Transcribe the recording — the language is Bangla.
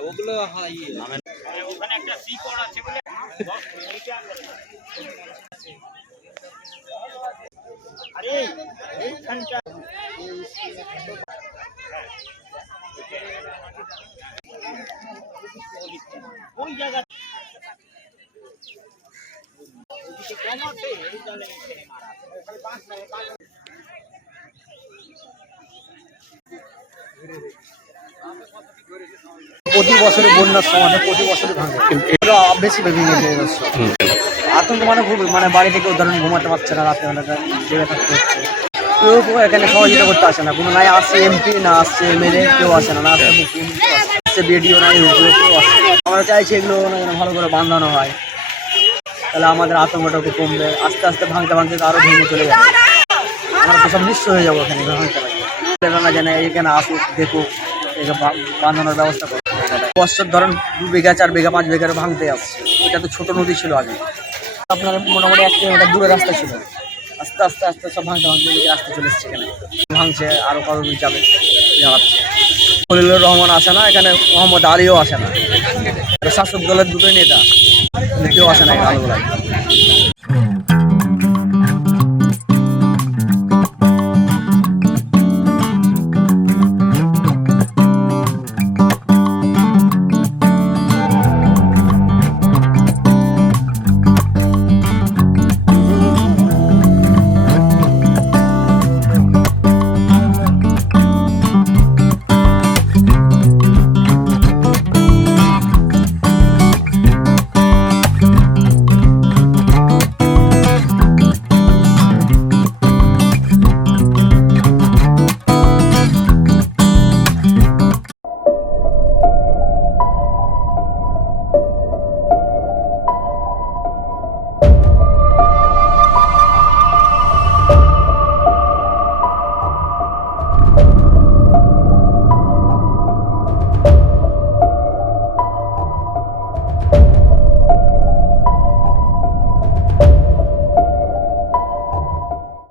ওগুলো ওখানে একটা শিকড় আছে বলে আরে ওই জায়গা কেন প্রতি বছরে বন্যার সময় প্রতি বছরই ভাঙে। এগুলো বেশি ভেঙে গেছে আতঙ্ক মানে খুব মানে বাড়ি থেকে ধরেন ঘুমাতে পারছে না রাতে বেলাটা জেগে থাকতে হচ্ছে। কেউ এখানে সহযোগিতা করতে আসে না কোনো নাই আসছে এমপি না আসছে এমএলএ কেউ আসে না না আসছে বিডিও না এগুলো কেউ আসে। আমরা চাইছি এগুলো ভালো করে বাঁধানো হয়। তাহলে আমাদের আতঙ্কটা একটু কমবে আস্তে আস্তে ভাঙতে ভাঙতে তো আরও ভেঙে চলে যাবে। আমরা তো সব নিঃস্ব হয়ে যাব এখানে ভাঙতে না জানে এখানে আসুক দেখুক বাঁধানোর ব্যবস্থা করুক। বছর ধরেন দু বিঘা, চার বিঘা, পাঁচ বিঘা ভাঙতে আসছে এটা তো ছোটো নদী ছিল আগে। আপনার মোটামুটি এক কিলোমিটার দূরে রাস্তা ছিল। আস্তে আস্তে আস্তে সব ভাঙতে ভাঙতে রাস্তা চলে এসছে এখানে। ভাঙছে আরও কত দূর যাবে খলিলুর রহমান আসে না, এখানে মোহাম্মদ আলীও আসে না। শাসক দলের দুটোই নেতা। কেউ আসে না আলোগুলায়